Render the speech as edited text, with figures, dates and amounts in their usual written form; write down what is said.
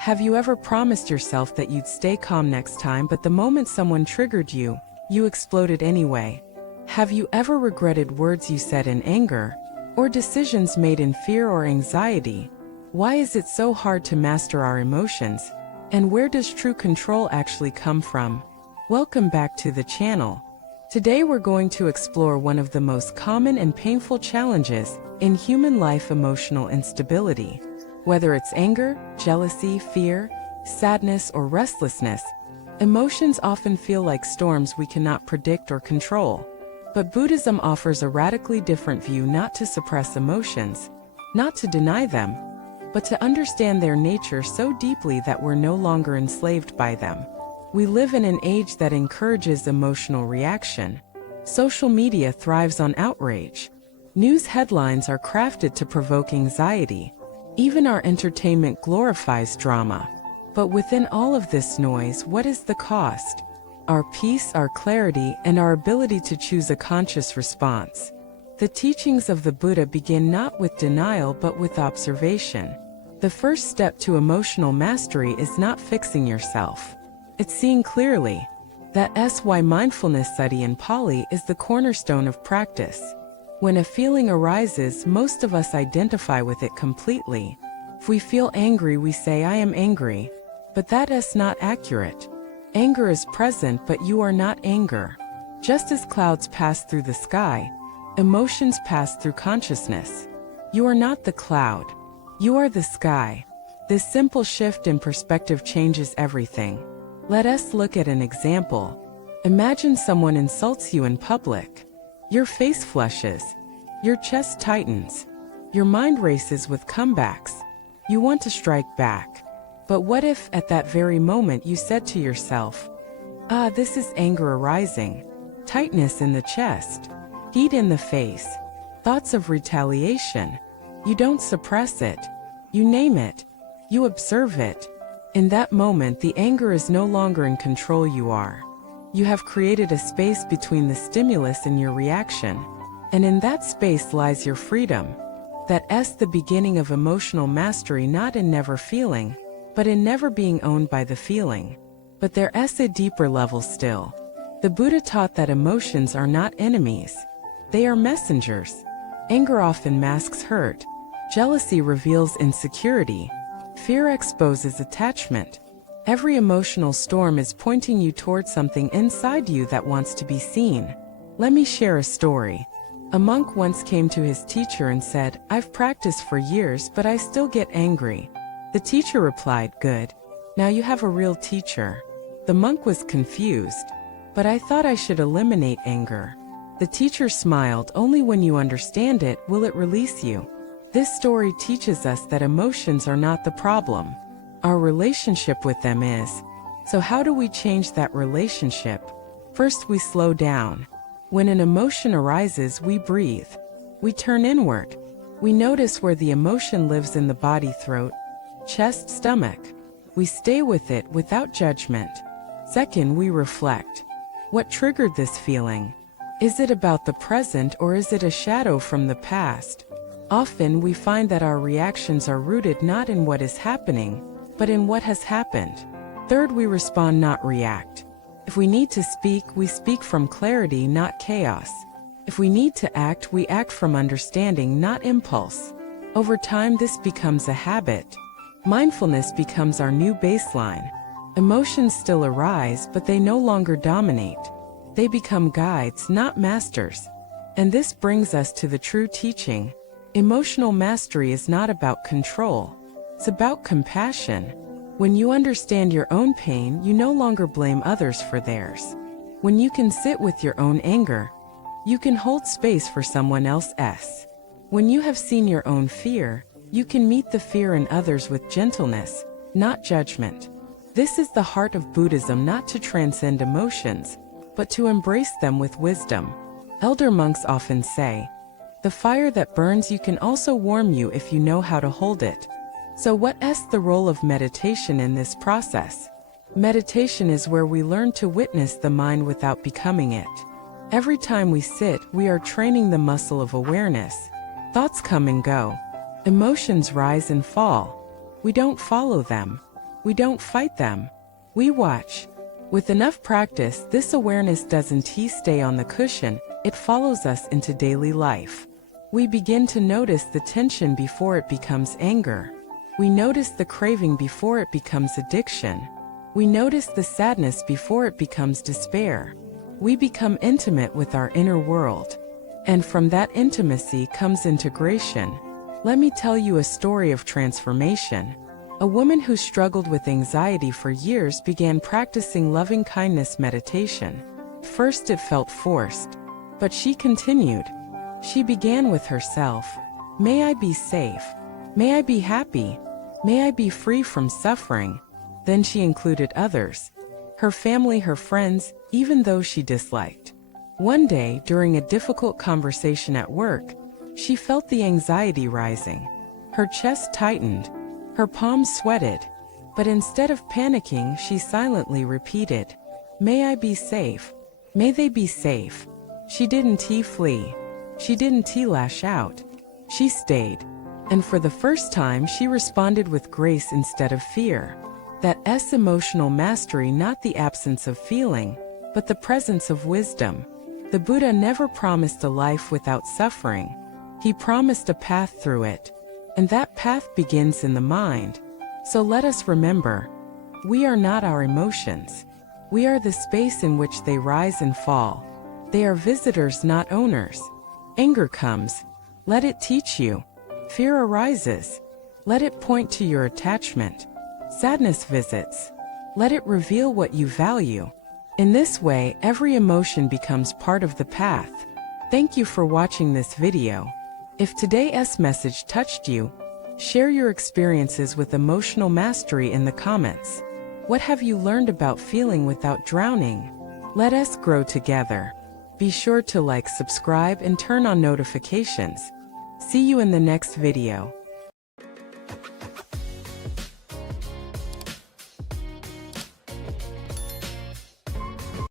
Have you ever promised yourself that you'd stay calm next time, but the moment someone triggered you, you exploded anyway? Have you ever regretted words you said in anger, or decisions made in fear or anxiety? Why is it so hard to master our emotions? And where does true control actually come from? Welcome back to the channel. Today we're going to explore one of the most common and painful challenges in human life: emotional instability. Whether it's anger, jealousy, fear, sadness, or restlessness, emotions often feel like storms we cannot predict or control. But Buddhism offers a radically different view: not to suppress emotions, not to deny them, but to understand their nature so deeply that we're no longer enslaved by them. We live in an age that encourages emotional reaction. Social media thrives on outrage. News headlines are crafted to provoke anxiety. Even our entertainment glorifies drama. But within all of this noise, what is the cost? Our peace, our clarity, and our ability to choose a conscious response. The teachings of the Buddha begin not with denial but with observation. The first step to emotional mastery is not fixing yourself. It's seeing clearly. That's why mindfulness study in Pali is the cornerstone of practice. When a feeling arises, most of us identify with it completely. If we feel angry, we say, "I am angry." But that is not accurate. Anger is present, but you are not anger. Just as clouds pass through the sky, emotions pass through consciousness. You are not the cloud. You are the sky. This simple shift in perspective changes everything. Let us look at an example. Imagine someone insults you in public. Your face flushes. Your chest tightens. Your mind races with comebacks. You want to strike back. But what if, at that very moment, you said to yourself, this is anger arising. Tightness in the chest. Heat in the face. Thoughts of retaliation. You don't suppress it. You name it. You observe it. In that moment, the anger is no longer in control. You are. You have created a space between the stimulus and your reaction. And in that space lies your freedom. That's the beginning of emotional mastery, not in never feeling, but in never being owned by the feeling. But there's a deeper level still. The Buddha taught that emotions are not enemies. They are messengers. Anger often masks hurt. Jealousy reveals insecurity. Fear exposes attachment. Every emotional storm is pointing you towards something inside you that wants to be seen. Let me share a story. A monk once came to his teacher and said, "I've practiced for years, but I still get angry." The teacher replied, "Good. Now you have a real teacher." The monk was confused. "But I thought I should eliminate anger." The teacher smiled, "Only when you understand it will it release you." This story teaches us that emotions are not the problem. Our relationship with them is. So how do we change that relationship? First, we slow down. When an emotion arises, we breathe. We turn inward. We notice where the emotion lives in the body: throat, chest, stomach. We stay with it without judgment. Second, we reflect. What triggered this feeling? Is it about the present, or is it a shadow from the past? Often we find that our reactions are rooted not in what is happening, but in what has happened. Third, we respond, not react. If we need to speak, we speak from clarity, not chaos. If we need to act, we act from understanding, not impulse. Over time, this becomes a habit. Mindfulness becomes our new baseline. Emotions still arise, but they no longer dominate. They become guides, not masters. And this brings us to the true teaching. Emotional mastery is not about control. It's about compassion. When you understand your own pain, you no longer blame others for theirs. When you can sit with your own anger, you can hold space for someone else's. When you have seen your own fear, you can meet the fear in others with gentleness, not judgment. This is the heart of Buddhism: not to transcend emotions, but to embrace them with wisdom. Elder monks often say, "The fire that burns you can also warm you if you know how to hold it." So what's the role of meditation in this process? Meditation is where we learn to witness the mind without becoming it. Every time we sit, we are training the muscle of awareness. Thoughts come and go. Emotions rise and fall. We don't follow them. We don't fight them. We watch. With enough practice, this awareness doesn't stay on the cushion, it follows us into daily life. We begin to notice the tension before it becomes anger. We notice the craving before it becomes addiction. We notice the sadness before it becomes despair. We become intimate with our inner world. And from that intimacy comes integration. Let me tell you a story of transformation. A woman who struggled with anxiety for years began practicing loving-kindness meditation. First it felt forced, but she continued. She began with herself. May I be safe. May I be happy. May I be free from suffering. Then she included others. Her family, her friends, even those she disliked. One day, during a difficult conversation at work, she felt the anxiety rising. Her chest tightened. Her palms sweated. But instead of panicking, she silently repeated, "May I be safe. May they be safe." She didn't flee. She didn't lash out. She stayed. And for the first time, she responded with grace instead of fear. That's emotional mastery, not the absence of feeling, but the presence of wisdom. The Buddha never promised a life without suffering. He promised a path through it. And that path begins in the mind. So let us remember, we are not our emotions. We are the space in which they rise and fall. They are visitors, not owners. Anger comes. Let it teach you. Fear arises. Let it point to your attachment. Sadness visits. Let it reveal what you value. In this way, every emotion becomes part of the path. Thank you for watching this video. If today's message touched you, share your experiences with emotional mastery in the comments. What have you learned about feeling without drowning? Let us grow together. Be sure to like, subscribe, and turn on notifications. See you in the next video.